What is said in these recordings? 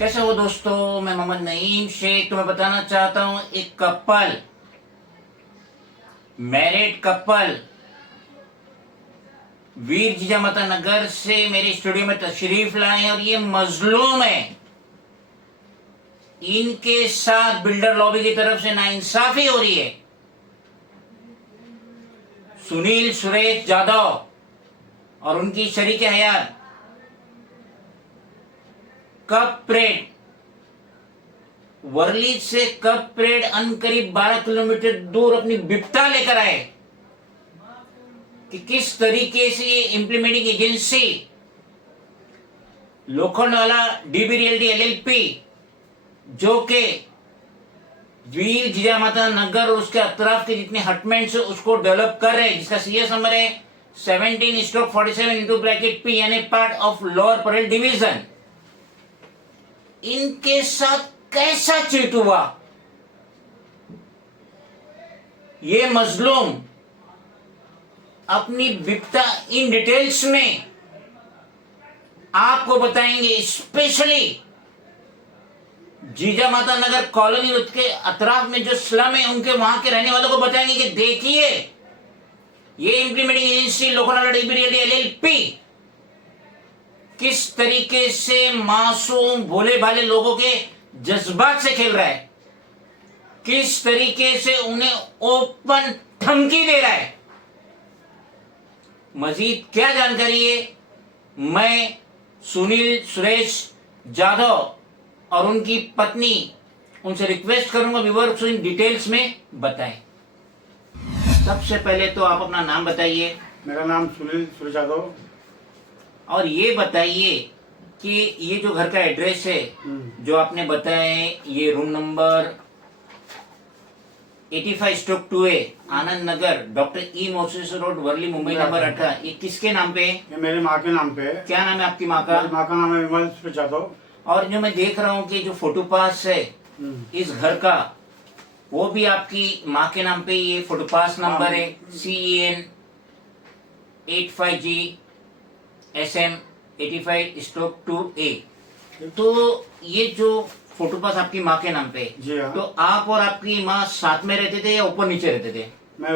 कैसे हो दोस्तों, मैं मोहम्मद नईम शेख तुम्हें बताना चाहता हूं एक कपल, मैरिड कपल वीर जिजामाता नगर से मेरे स्टूडियो में तशरीफ लाए हैं और ये मजलूम है। इनके साथ बिल्डर लॉबी की तरफ से नाइंसाफी हो रही है। सुनील सुरेश जाधव और उनकी शरीक हयात कप परेड, वर्ली से कप परेड अनकरीब 12 किलोमीटर दूर अपनी बिपता लेकर आए कि किस तरीके से ये implementing agency Lokhandwala dB realty LLP जो के वीर जिजामाता नगर और उसके अतराफ के जितने हटमेंट्स है उसको डेवलप कर रहे हैं, जिसका सीएस नंबर है 17/47 यानी part of lower Parel division. इनके साथ कैसा चीट हुआ? ये मजलूम अपनी बिपता इन डिटेल्स में आपको बताएंगे, स्पेशली जिजामाता नगर कॉलोनी उसके अतराफ में जो स्लम है उनके वहां के रहने वालों को बताएंगे कि देखिए ये implementing agency Lokhandwala dB realty LLP किस तरीके से मासूम भोले भाले लोगों के जज्बात से खेल रहा है, किस तरीके से उन्हें ओपन धमकी दे रहा है। मजीद क्या जानकारी है, मैं सुनील सुरेश जाधव और उनकी पत्नी उनसे रिक्वेस्ट करूंगा व्यूअर्स इन डिटेल्स में बताएं। सबसे पहले तो आप अपना नाम बताइए। मेरा नाम सुनील सुरेश जाधव। और ये बताइए कि ये जो घर का एड्रेस है जो आपने बताया है, ये room number 85/2A Anand Nagar doctor E Moses road Worli Mumbai number 18, ये किसके नाम पे है? ये मेरी माँ के नाम पे है। क्या नाम है आपकी माँ का? माँ का नाम है विमल सुरेश जाधव। और जो मैं देख रहा हूँ कि जो फोटो पास है इस घर का वो भी आपकी माँ के नाम पे, ये फोटो पास नंबर है CEN 85G SM 85/2A। तो ये जो फोटो पास आपकी माँ के नाम पे जी हाँ। तो आप और आपकी माँ साथ में रहते थे या ऊपर नीचे रहते थे? मैं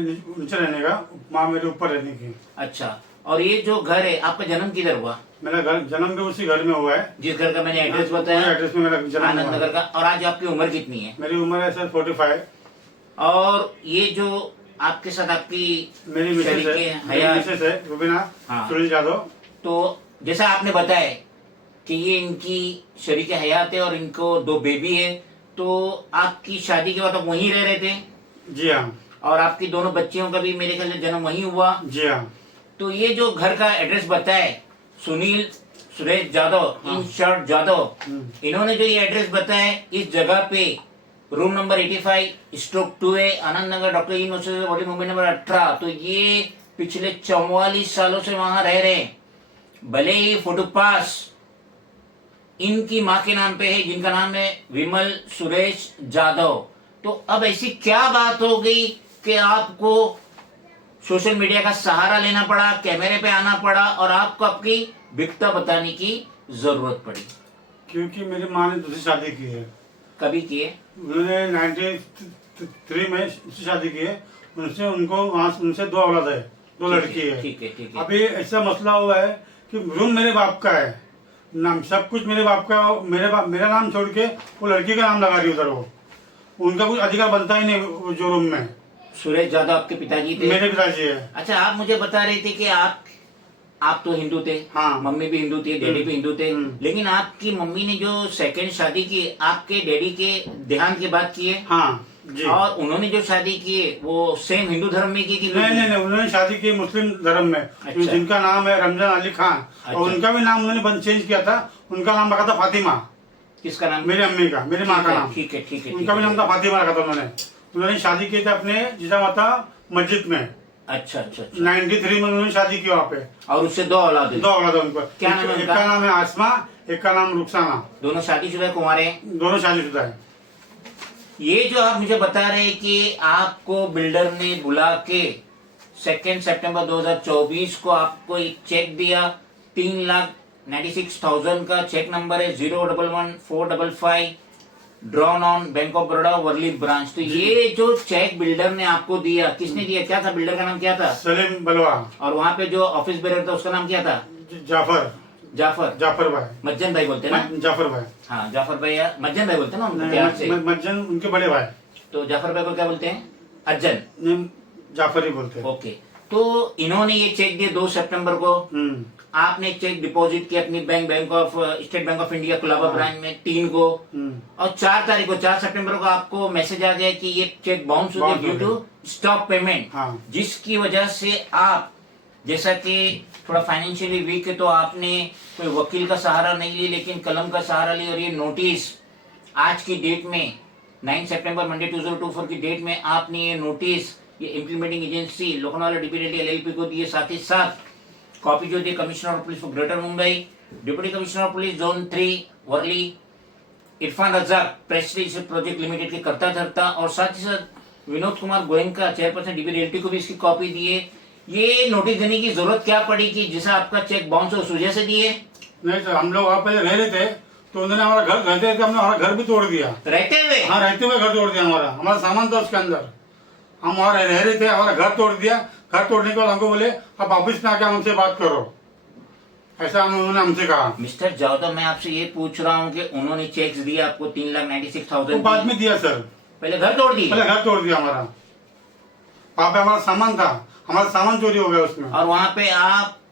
नीचे रहने का, माँ मेरे ऊपर रहने की। अच्छा, और ये जो घर है आपका जन्म किधर हुआ? मेरा घर जन्म भी उसी घर में हुआ है जिस घर का मैंने एड्रेस बताया, एड्रेस में मेरा जन्म आनंद हुआ नगर है। का। और आज आपकी उम्र कितनी है? मेरी उम्र है सर 45। और ये जो आपके साथ आपकी मेरी मिसेस है रुबीना सुनील जाधव। तो जैसा आपने बताया कि ये इनकी शरीक हयात है और इनको 2 बेबी है, तो आपकी शादी के बाद आप वहीं रह रहे थे? जी हाँ। और आपकी दोनों बच्चियों का भी मेरे ख्याल से जन्म वहीं हुआ? जी हाँ। तो ये जो घर का एड्रेस बताया सुनील सुरेश जाधव इन शॉर्ट जाधव, इन्होंने जो ये एड्रेस बताया इस जगह पे room number 85/2A Anand Nagar doctor E Moses road Mumbai number 18, तो ये पिछले 44 सालों से वहां रह रहे हैं। भले ही फोटो पास इनकी माँ के नाम पे है जिनका नाम है विमल सुरेश जाधव। तो अब ऐसी क्या बात हो गई कि आपको सोशल मीडिया का सहारा लेना पड़ा, कैमरे पे आना पड़ा और आपको आपकी बिकता बताने की जरूरत पड़ी? क्योंकि मेरी माँ ने दूसरी शादी की है। कभी की है? उन्होंने 93 में शादी की है। उनसे उनसे 2 औलाद है, 2 लड़की है। ठीक है, ठीक है। अभी ऐसा मसला हुआ है कि रूम मेरे बाप का है, नाम सब कुछ मेरे बाप का, मेरा नाम छोड़ के वो लड़की का नाम लगा रही उधर। वो उनका कुछ अधिकार बनता ही नहीं जो रूम में। सुरेश जाधव आपके पिताजी थे? मेरे पिताजी है। अच्छा, आप मुझे बता रहे थे कि आप तो हिंदू थे। हाँ। मम्मी भी हिंदू थी, डैडी भी हिंदू थे, लेकिन आपकी मम्मी ने जो सेकंड शादी की आपके डैडी के देहांत के बाद की है? हाँ। जी। और उन्होंने जो शादी की है वो सेम हिंदू धर्म में की थी? नहीं, उन्होंने शादी की मुस्लिम धर्म में। अच्छा। जिनका नाम है रमजान अली खान, अच्छा। और उनका भी नाम उन्होंने बंद चेंज किया था। उनका नाम रखा था फातिमा। किसका नाम? मेरी अम्मी का, मेरी माँ का नाम। ठीक है ठीक है। उनका भी नाम था फातिमा रखा था उन्होंने। उन्होंने शादी की थी अपने जिजामाता मस्जिद में। अच्छा अच्छा अच्छा। 93 में उन्होंने शादी की वहाँ पे। और उससे 2 औलाद है? 2 औलाद है उनको। क्या नाम है एक उनका? का नाम है आसमा, एक का नाम रुखसाना। दोनों शादीशुदा कुंवारे हैं? दोनों शादीशुदा है। ये जो आप मुझे बता रहे हैं कि आपको बिल्डर ने बुला के 2 सितंबर 2024 को आपको एक चेक दिया 3,96,000 का। चेक नंबर है 0111455, drawn on Bank of Baroda Worli branch. तो ये जो चेक बिल्डर ने आपको दिया, किसने दिया? क्या था बिल्डर का नाम? क्या था? सलीम बलवा। और वहाँ पे जो ऑफिस बेरर था उसका नाम क्या था? जाफर भाई। मज्जन भाई बोलते हैं ना? जाफर भाई। हाँ जाफर भाई या मज्जन भाई बोलते हैं ना उनको प्यार से? मज्जन उनके बड़े भाई। तो जाफर भाई को क्या बोलते हैं? अज्जन? नहीं, जाफर ही बोलते हैं। ओके। तो इन्होंने ये चेक दिया 2 सितंबर को। आपने चेक डिपॉजिट किया अपनी State Bank of India Colaba branch में 3 को। और 4 तारीख को 4 सितंबर को आपको मैसेज आ गया कि ये चेक बाउंस हो गया ड्यू टू स्टॉप पेमेंट। जिसकी वजह से आप, जैसा कि थोड़ा फाइनेंशियली वीक है, तो आपने कोई वकील का सहारा नहीं लिया लेकिन कलम का सहारा लिया। और ये नोटिस आज की डेट में 9 सितंबर मंडे 2024 की डेट में आपने ये नोटिस ये implementing agency Lokhandwala DPDL LLP को दिए। साथ ही साथ कॉपी जो the commissioner of police for Greater Mumbai, deputy commissioner of police zone 3 Worli Irfan Razak Prestige project limited के कर्ता धर्ता, और साथ ही साथ विनोद कुमार गोयनका चेयरपर्सन डीपीडीएलटी को भी इसकी कॉपी दिए। ये नोटिस देने की जरूरत क्या पड़ी कि जिसे आपका चेक बाउंस हो, उस वजह से दिए? नहीं सर, हम लोग वहाँ पहले रह रहे थे तो उन्होंने हमारा घर रहते थे, हमने हमारा घर भी तोड़ दिया। रहते हुए? हाँ, रहते हुए घर तोड़ दिया। हमारा सामान था उसके अंदर। हम वहाँ रह रहे थे, हमारा घर तोड़ दिया। घर तोड़ने के बाद हमको बोले आप ऑफिस में आके हमसे बात करो, ऐसा उन्होंने हमसे कहा। मिस्टर जावदा, मैं आपसे ये पूछ रहा हूँ कि उन्होंने चेक्स दिए आपको 3,96,000? बाद में दिया सर। पहले घर तोड़ दिए? पहले घर तोड़ दिया हमारा। वहाँ पे हमारा सामान था, हमारा सामान चोरी हो गया उसमें। और वहाँ पे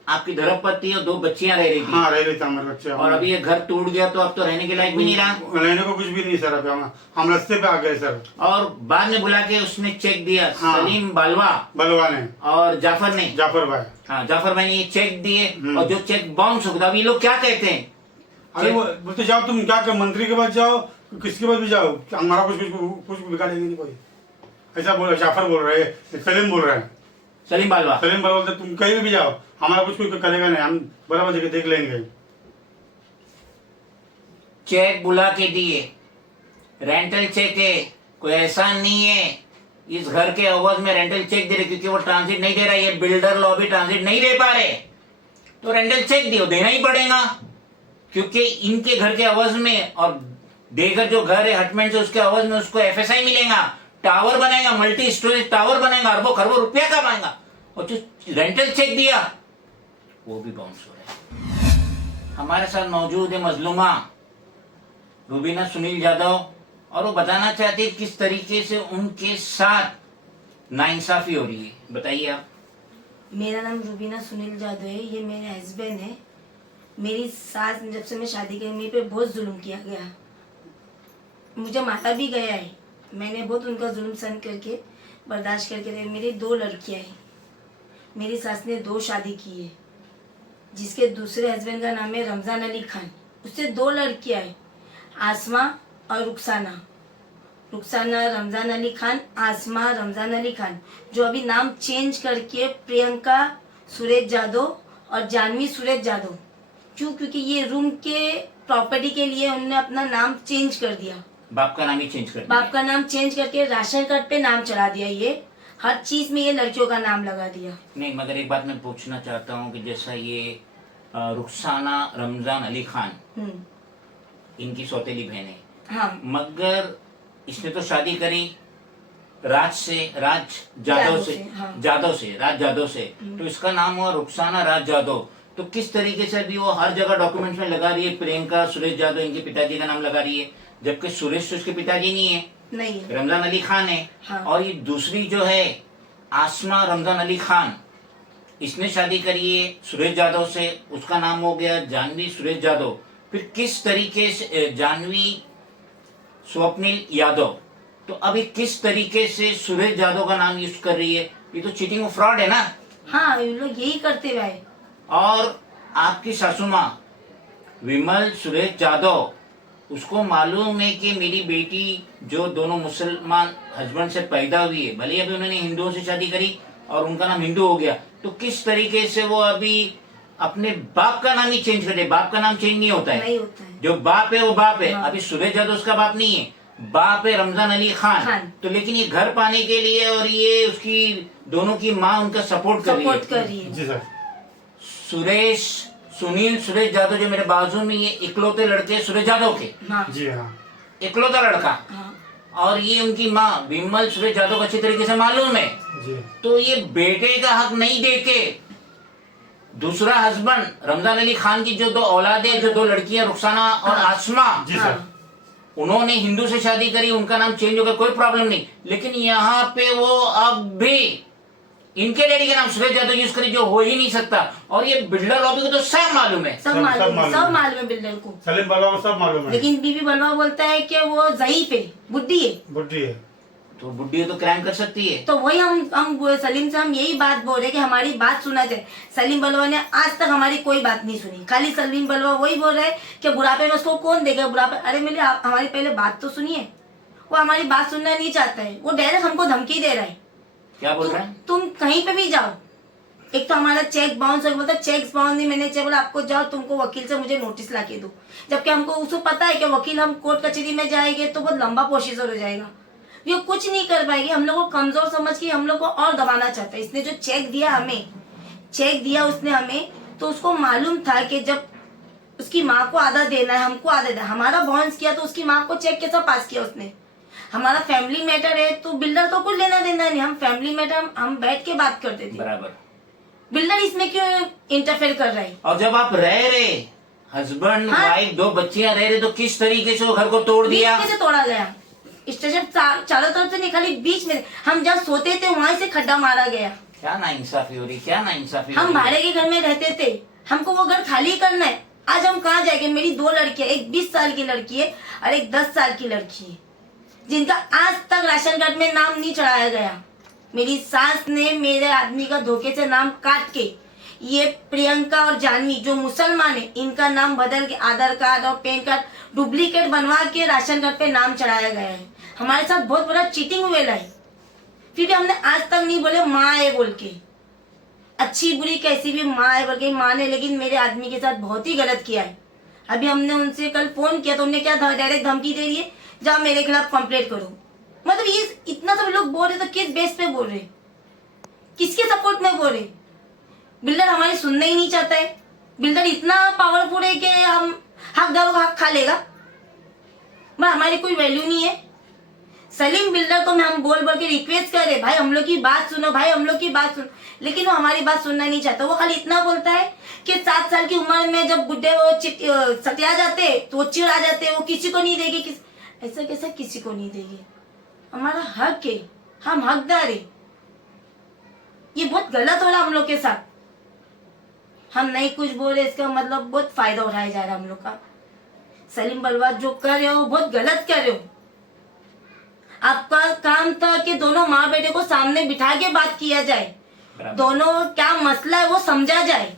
आपकी धर्मपत्नी और 2 बच्चियां रह रही थी? हाँ, रह रही थी हमारे बच्चे। और अभी ये घर टूट गया तो अब तो रहने के लायक भी नहीं रहा? रहने को कुछ भी नहीं सर। अभी हम रास्ते पे आ गए सर। और बाद में बुला के उसने चेक दिया। हाँ। सलीम बलवा ने और जाफर ने? जाफर भाई। हाँ, जाफर भाई ने ये चेक दिए। और जो चेक बाउंस होगा, अब ये लोग क्या कहते हैं? अरे वो बोलते जाओ, तुम क्या कर, मंत्री के पास जाओ, किसके पास भी जाओ, हमारा कुछ बिगाड़ेगा नहीं कोई। ऐसा बोल जाफर बोल रहे हैं, सलीम बोल रहे हैं। सलीम बलवा बोलते तुम कहीं भी जाओ, हमारा कुछ करेगा नहीं, हम बराबर जगह देख लेंगे। चेक बुला के दिए, रेंटल चेक है, कोई एहसान नहीं है। इस घर के अवध में रेंटल चेक दे रहे क्योंकि वो ट्रांजिट नहीं दे रहा, ये बिल्डर लॉ भी ट्रांजिट नहीं दे पा रहे, तो रेंटल चेक दियो, देना ही पड़ेगा क्योंकि इनके घर के अवध में, और देकर जो घर है हटमेंट से उसके अवध में उसको एफएसआई मिलेगा, टावर बनेगा, मल्टी स्टोरेज टावर बनेगा, अरबों खरबों रुपया कमाएगा। और जो रेंटल चेक दिया वो भी बाउंस हो रहा है। हमारे साथ मौजूद है मजलूमा रुबीना सुनील यादव, और वो बताना चाहती है किस तरीके से उनके साथ नाइंसाफी हो रही है। बताइए आप। मेरा नाम रुबीना सुनील यादव है, ये मेरे हस्बैंड है। मेरी सास, जब से मैं शादी की, मेरे पे बहुत जुल्म किया गया, मुझे मारा भी गया है। मैंने बहुत उनका जुल्म सहन करके बर्दाश्त करके रहे। मेरी 2 लड़कियां हैं। मेरी सास ने 2 शादी की है, जिसके दूसरे हस्बैंड का नाम है रमजान अली खान। उससे 2 लड़कियां हैं, आसमा और रुखसाना। रुखसाना रमजान अली खान, आसमा रमजान अली खान, जो अभी नाम चेंज करके प्रियंका सुरेश यादव और जानवी सुरेश यादव। क्यों? क्योंकि ये रूम के प्रॉपर्टी के लिए उन्होंने अपना नाम चेंज कर दिया। बाप का नाम ही चेंज कर दिया? बाप का नाम चेंज करके राशन कार्ड पे नाम चढ़ा दिया। ये हर चीज में ये लड़कियों का नाम लगा दिया। नहीं, मगर एक बात मैं पूछना चाहता हूँ कि जैसा ये रुखसाना रमजान अली खान इनकी सौतेली बहन है, हाँ, मगर इसने तो शादी करी राज जादव से, तो इसका नाम हुआ रुखसाना राज यादव। तो किस तरीके से अभी वो हर जगह डॉक्यूमेंट्स में लगा रही है प्रियंका सुरेश यादव, इनके पिताजी का नाम लगा रही है, जबकि सुरेश तो उसके पिताजी नहीं है, रमजान अली खान है। हाँ। और ये दूसरी जो है आसमा रमजान अली खान, इसने शादी करी है सुरेश यादव से, उसका नाम हो गया जानवी सुरेश यादव। फिर किस तरीके से जानवी स्वप्निल यादव, तो अभी किस तरीके से सुरेश यादव का नाम यूज कर रही है? ये तो चीटिंग और फ्रॉड है ना। हाँ, ये लोग यही करते हुए आए। और आपकी सासू माँ विमल सुरेश यादव, उसको मालूम है कि मेरी बेटी जो दोनों मुसलमान हस्बैंड से पैदा हुई है, भले ही अभी उन्होंने हिंदुओं से शादी करी और उनका नाम हिंदू हो गया, तो किस तरीके से वो अभी अपने बाप का नाम ही चेंज कर दे? बाप का नाम चेंज नहीं होता है, नहीं होता है। जो बाप है वो बाप है। हाँ। अभी सुरेश यादव उसका बाप नहीं है, बाप है रमजान अली खान। तो लेकिन ये घर पाने के लिए और ये उसकी दोनों की माँ उनका सपोर्ट कर रही है। जी सर। सुनील सुरेश यादव जो मेरे बाजू में, ये इकलौते लड़के सुरेश यादव के। हाँ। जी हाँ। इकलौता लड़का। हाँ। और ये उनकी माँ विमल सुरेश यादव को अच्छी तरीके से मालूम है। जी। तो ये बेटे का हक नहीं देके दूसरा हस्बैंड रमजान अली खान की जो दो औलादे, जो दो लड़कियां रुखसाना और आसमा, जी सर। उन्होंने हिंदू से शादी करी, उनका नाम चेंज हो गया, कोई प्रॉब्लम नहीं। लेकिन यहाँ पे वो अब भी इनके डैडी का नाम सुरेश यादव यूज करी, जो हो ही नहीं सकता। और ये बिल्डर लॉबी को तो सब मालूम है। सब मालूम है बिल्डर को। सलीम बलवा को सब मालूम है। लेकिन बीबी बलवा बोलता है कि वो ज़ईफ है, बुड्ढी है। बुड्ढी है। तो बुड्ढी है तो क्राइम कर सकती है। तो वही हम सलीम से हम यही बात बोल रहे कि हमारी बात सुना जाए। सलीम बलवा ने आज तक हमारी कोई बात नहीं सुनी। खाली सलीम बलवा वही बोल रहे कि बुढ़ापे में उसको कौन देगा बुढ़ापे। अरे मेरे हमारी पहले बात तो सुनिए। वो हमारी बात सुनना नहीं चाहता है, वो डायरेक्ट हमको धमकी दे रहा है। क्या बोल रहा है? तुम कहीं पे भी जाओ, एक तो हमारा चेक बाउंस हो, बोलता चेक बाउंस नहीं, मैंने बोला आपको जाओ, तुमको वकील से मुझे नोटिस ला के दो। जबकि हमको उसको पता है कि वकील हम कोर्ट कचहरी में जाएंगे तो बहुत लंबा प्रोसीजर हो जाएगा, ये कुछ नहीं कर पाएगी। हम लोग को कमजोर समझ के हम लोग को और दबाना चाहता है। इसने जो चेक दिया हमें, चेक दिया उसने हमें, तो उसको मालूम था कि जब उसकी माँ को आधा देना है, हमको आधा देना। हमारा बाउंस किया तो उसकी माँ को चेक कैसा पास किया उसने? हमारा फैमिली मैटर है तो बिल्डर तो कुछ लेना देना नहीं। हम फैमिली मैटर हम बैठ के बात करते थे। बराबर। बिल्डर इसमें क्यों इंटरफेयर कर रहा है? और जब आप रह रहे हस्बैंड वाइफ, दो बच्चियां रह रहे, तो किस तरीके से वो घर को तोड़ दिया? बीच में से तोड़ा गया। स्टेशन चारों तरफ से नहीं, खाली बीच में। हम जब सोते थे वहां से खड्डा मारा गया। क्या नाइंसाफी हो रही, क्या नाइंसाफी। हम भाड़े के घर में रहते थे, हमको वो घर खाली करना है। आज हम कहाँ जाएंगे? मेरी दो लड़कियां, एक 20 साल की लड़की है और एक 10 साल की लड़की है, जिनका आज तक राशन कार्ड में नाम नहीं चढ़ाया गया। मेरी सास ने मेरे आदमी का धोखे से नाम काट के, ये प्रियंका और जानवी जो मुसलमान है, इनका नाम बदल के आधार कार्ड और पैन कार्ड डुप्लीकेट बनवा के राशन कार्ड पे नाम चढ़ाया गया है। हमारे साथ बहुत बड़ा चीटिंग हुआ है। फिर भी हमने आज तक नहीं बोले माँ है बोल के, अच्छी बुरी कैसी भी माँ है बोल के माँ ने, लेकिन मेरे आदमी के साथ बहुत ही गलत किया है। अभी हमने उनसे कल फोन किया तो उन्होंने क्या डायरेक्ट धमकी दे रही है, जाओ मेरे खिलाफ कंप्लेंट करो। मतलब ये इतना सब लोग बोल रहे तो किस बेस पे बोल रहे, किसके सपोर्ट में बोल रहे? बिल्डर हमारी सुनना ही नहीं चाहता है। बिल्डर इतना पावरफुल है कि हम हकदारों का हक खा लेगा, पर हमारी कोई वैल्यू नहीं है। सलीम बिल्डर को हम बोल बोल के रिक्वेस्ट कर रहे, भाई हम लोग की बात सुनो, भाई हम लोग की बात सुनो, लेकिन वो हमारी बात सुनना नहीं चाहता। वो खाली इतना बोलता है कि 7 साल की उम्र में जब बुढ़े वो सटिया जाते तो वो चिढ़ आ जाते, वो किसी को नहीं देगी। ऐसा कैसा किसी को नहीं देगी? हमारा हक है, हम हकदार है। ये बहुत गलत हो रहा हम लोग के साथ। हम नहीं कुछ बोल रहे, इसका मतलब बहुत फायदा उठाया जा रहा है हम लोग का। सलीम बलवा जो कर रहे हो बहुत गलत कर रहे हो। आपका काम था कि दोनों माँ बेटे को सामने बिठा के बात किया जाए, दोनों क्या मसला है वो समझा जाए।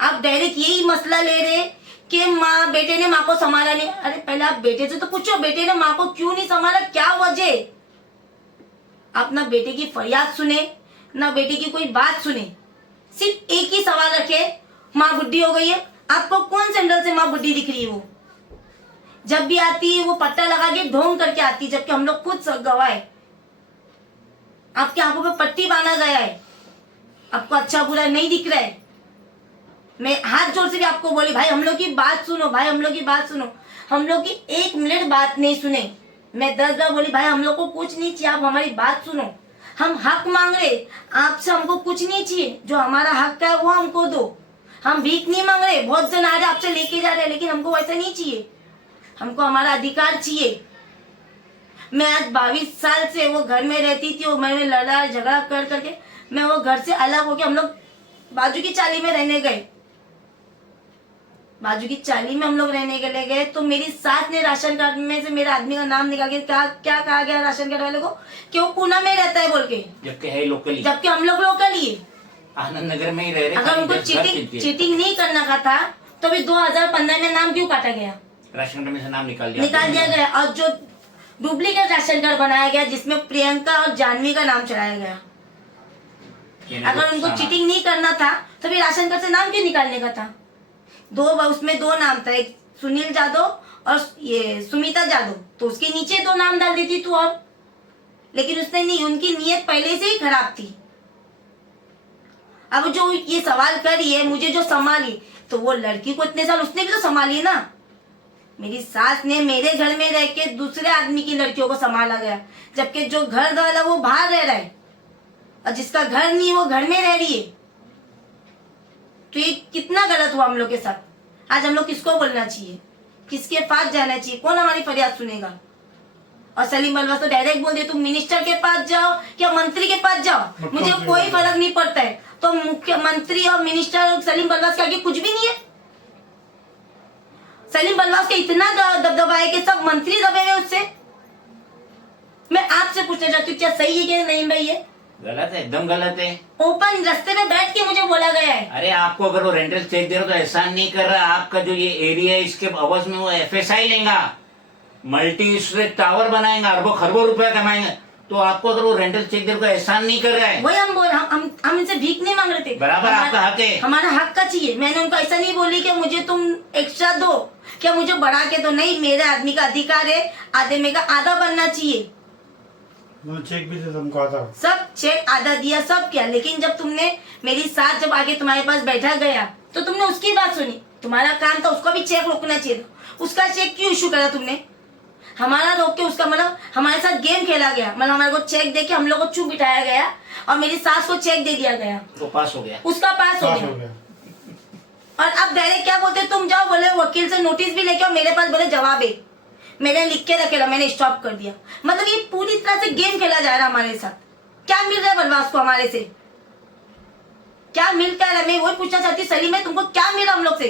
आप डायरेक्ट यही मसला ले रहे कि माँ बेटे ने माँ को संभाला नहीं। अरे पहले आप बेटे से तो पूछो, बेटे ने माँ को क्यों नहीं संभाला, क्या वजह? आप ना बेटे की फरियाद सुने ना बेटे की कोई बात सुने, सिर्फ एक ही सवाल रखे, माँ बुढ़ी हो गई है। आपको कौन सेंडल से माँ बुढ़ी दिख रही है? वो जब भी आती है वो पट्टा लगा के ढोंग करके आती है, जबकि हम लोग खुद गवाह है। आपकी आंखों पे पट्टी बांधा गया है, आपको अच्छा बुरा नहीं दिख रहा है। मैं हाथ जोड़ से भी आपको बोली, भाई हम लोग की बात सुनो, भाई हम लोग की बात सुनो। हम लोग की 1 मिनट बात नहीं सुने। मैं 10 बार बोली, भाई हम लोग को कुछ नहीं चाहिए, आप हमारी बात सुनो। हम हक मांग रहे आपसे, हमको कुछ नहीं चाहिए, जो हमारा हक है वो हमको दो। हम भीख नहीं मांग रहे, बहुत जन आ रहे आपसे लेके जा रहे हैं, लेकिन हमको वैसा नहीं चाहिए, हमको हमारा अधिकार चाहिए। मैं आज 22 साल से वो घर में रहती थी, वो मैंने लड़ा झगड़ा कर करके मैं वो घर से अलग हो गया, हम लोग बाजू की चाली में रहने गए। बाजू की चाली में हम लोग रहने के लिए गए तो मेरी सास ने राशन कार्ड में से मेरे आदमी का नाम निकाल के क्या कहा गया राशन कार्ड वाले को कि वो पूना में रहता है बोल के, जबकि है लोकली, जबकि हम लोग लोकल ही है। आनंद नगर में ही रह रहे। अगर उनको चीटिंग नहीं करना का था तो भी 2015 में नाम क्यों काटा गया, राशन कार्ड में से नाम निकाल दिया गया। और जो डुप्लीकेट राशन कार्ड बनाया गया जिसमें प्रियंका और जानवी का नाम चढ़ाया गया, अगर उनको चीटिंग नहीं करना था तो भी राशन कार्ड से नाम क्यों निकालने का था। उसमें 2 नाम था, एक सुनील जादव और ये सुमिता जादव, तो उसके नीचे 2 नाम डाल देती तू। और लेकिन उसने नहीं, उनकी नीयत पहले से ही खराब थी। अब जो ये सवाल कर रही है मुझे जो संभाली, तो वो लड़की को इतने साल उसने भी तो संभाली ना। मेरी सास ने मेरे घर में रह के दूसरे आदमी की लड़कियों को संभाला गया, जबकि जो घर वाला वो बाहर रह रहा है और जिसका घर नहीं वो घर में रह रही है। तो ये कितना गलत हुआ हम लोग के साथ। आज हम लोग किसको बोलना चाहिए, किसके पास जाना चाहिए, कौन हमारी फरियाद सुनेगा। और सलीम बलवास तो डायरेक्ट बोल दिया तुम मिनिस्टर के पास जाओ या मंत्री के पास जाओ, मुझे कोई फर्क नहीं पड़ता है। तो मुख्यमंत्री और मिनिस्टर और सलीम बलवास के आगे कुछ भी नहीं है। सलीम बलवास के इतना दबदबा है कि सब मंत्री दबे हुए उससे। मैं आपसे पूछना चाहती हूँ क्या सही है कि नहीं भाई, ये गलत है, एकदम गलत है। ओपन रास्ते में बैठ के मुझे बोला गया है। अरे आपको अगर वो रेंटल चेक दे रहा तो एहसान नहीं कर रहा, आपका जो ये एरिया है इसके अवज में वो FSI लेगा, मल्टी स्टोरेज टावर बनाएगा, अरबों खरबों रुपया कमाएंगे। तो आपको अगर वो रेंटल चेक दे रहा तो एहसान नहीं कर रहा है। वही हम बोल, हम इनसे भीख नहीं मांग रहे थे, बराबर आपका हक है, हमारा हक का चाहिए। मैंने उनको ऐसा नहीं बोली कि मुझे तुम एक्स्ट्रा दो, क्या मुझे बढ़ा के दो, नहीं, मेरे आदमी का अधिकार है, आधे में का आधा बनना चाहिए। चेक भी दे तुमको आधा, सब चेक आधा दिया, सब किया। लेकिन जब तुमने मेरी साथ जब आगे तुम्हारे पास बैठा गया तो तुमने उसकी बात सुनी। तुम्हारा काम था उसका भी चेक रोकना चाहिए था, उसका चेक क्यों इशू करा तुमने। हमारा रोक के उसका मतलब हमारे साथ गेम खेला गया, मतलब हमारे को चेक दे के हम लोग को चुप बिठाया गया और मेरी सास को चेक दे दिया गया, वो पास हो गया, उसका पास हो गया। और अब डायरेक्ट क्या बोलते तुम जाओ, बोले वकील से नोटिस भी लेके आओ, मेरे पास बोले जवाब है, मैंने लिख के रखेला, मैंने स्टॉप कर दिया। मतलब ये पूरी तरह से गेम खेला जा रहा है हमारे साथ। क्या मिल रहा है बलवास को हमारे से, क्या मिलता है। मैं वही पूछना चाहती हूँ सलीम है तुमको क्या मिला हम लोग से,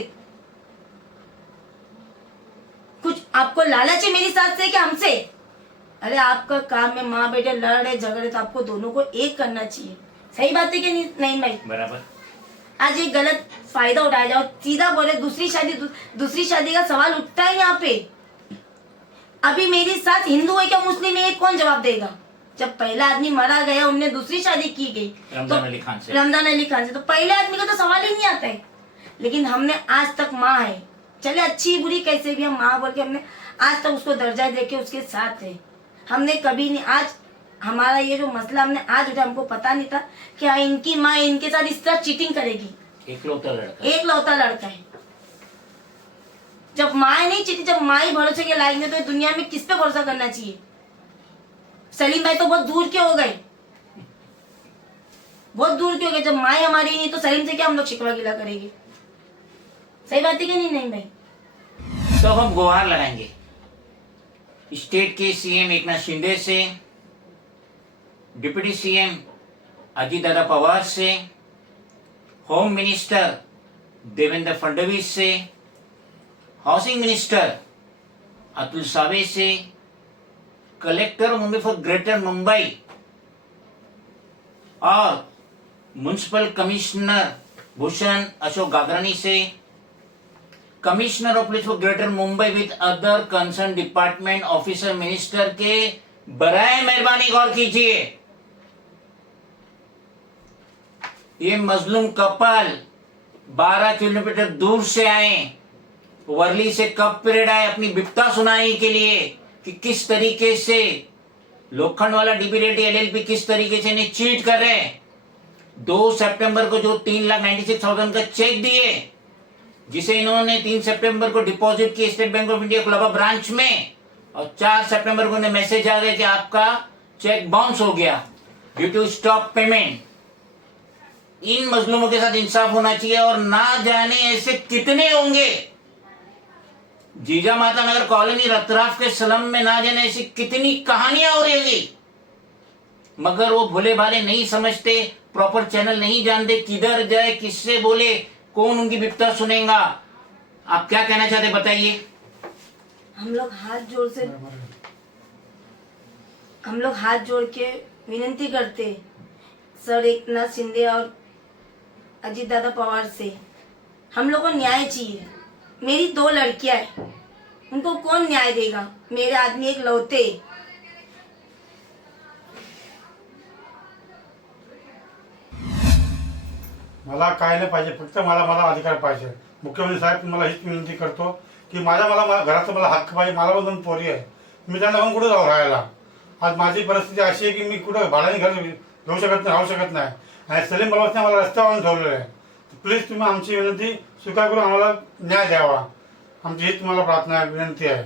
कुछ आपको लालच है मेरी साथ से कि हमसे। अरे आपका काम है, माँ बेटे लड़ रहे झगड़े तो आपको दोनों को एक करना चाहिए। सही बात है कि नहीं भाई, बराबर। आज ये गलत फायदा उठाया जाओ, सीधा बोले दूसरी शादी का सवाल उठता है यहाँ पे। अभी मेरी सास हिंदू है क्या मुस्लिम है, कौन जवाब देगा। जब पहला आदमी मारा गया उनने दूसरी शादी की गई रमजान अली खान से, तो पहले आदमी का तो सवाल ही नहीं आता है। लेकिन हमने आज तक माँ है, चले अच्छी बुरी कैसे भी हम माँ बोल के हमने आज तक उसको दर्जा देके उसके साथ है। हमने कभी नहीं, आज हमारा ये जो मसला हमने आज उठा, हमको पता नहीं था कि हाँ इनकी माँ इनके साथ इस तरह चीटिंग करेगी। एकलौता लड़का है। जब माँ नहीं चीटी, जब माँ ही भरोसे के लायक नहीं, तो दुनिया में किस पे भरोसा करना चाहिए। सलीम भाई तो बहुत दूर के हो गए, बहुत दूर के हो गए। जब माँ हमारी नहीं तो सलीम से क्या हम लोग शिकवा गिला करेंगे। सही बात है कि नहीं भाई। तो हम गुहार लगाएंगे स्टेट के CM एकनाथ शिंदे से, डिप्टी CM अजीत दादा पवार से, होम मिनिस्टर देवेंद्र फडणवीस से, हाउसिंग मिनिस्टर अतुल सावे से, collector Mumbai for Greater Mumbai और म्युनिसिपल कमिश्नर भूषण अशोक गागरानी से, commissioner of police for Greater Mumbai with other concern department officer minister के बराए मेहरबानी गौर कीजिए। ये मजलूम कपल 12 किलोमीटर दूर से आए, वर्ली से कब पीरियड आए अपनी बिपता सुनाने के लिए कि किस तरीके से लोखंड वाला DP रेड्डी LLP किस तरीके से इन्हें चीट कर रहे हैं। 2 सितंबर को जो 3,96,000 का चेक दिए, जिसे इन्होंने 3 सितंबर को डिपॉजिट किए state Bank of India Colaba branch में, और 4 सितंबर को उन्हें मैसेज आ गया कि आपका चेक बाउंस हो गया ड्यू टू स्टॉप पेमेंट। इन मजलूमों के साथ इंसाफ होना चाहिए। और ना जाने ऐसे कितने होंगे जीजा माता नगर कॉलोनी रतराफ के स्लम में, ना जाने ऐसी कितनी कहानियां हो रही होगी, मगर वो भोले भाले नहीं समझते, प्रॉपर चैनल नहीं जानते, किधर जाए किससे बोले, कौन उनकी विपता सुनेगा। आप क्या कहना चाहते बताइए। हम लोग हाथ जोड़ के विनती करते सर एकनाथ शिंदे और अजीत दादा पवार से, हम लोग को न्याय चाहिए। मेरी 2 लड़कियां हैं, उनको कौन न्याय देगा? मेरे आदमी एक लौते। मला काय नाही पाहिजे, फक्त मला अधिकार पाहिजे. मुख्यमंत्री साहेब तुम्हाला हीच विनंती करतो की मला घराचा मला हक्क पाहिजे. मला पण 2 पोरी आहे, मी त्यांना पण कुठं जाऊ राहायला. आज माझी परिस्थिती अशी आहे की मी कुठं भाड्याने घर घेऊ शकत नाही, राहू शकत नाही. आणि सलीम बलवतने मला रस्त्यावर आणून ठेवलेलं आहे. प्लीज तुम्ही आमची विनंती स्वीकार करून आम्हाला न्याय द्यावा. आमची हीच तुम्हाला प्रार्थना आहे, विनंती आहे.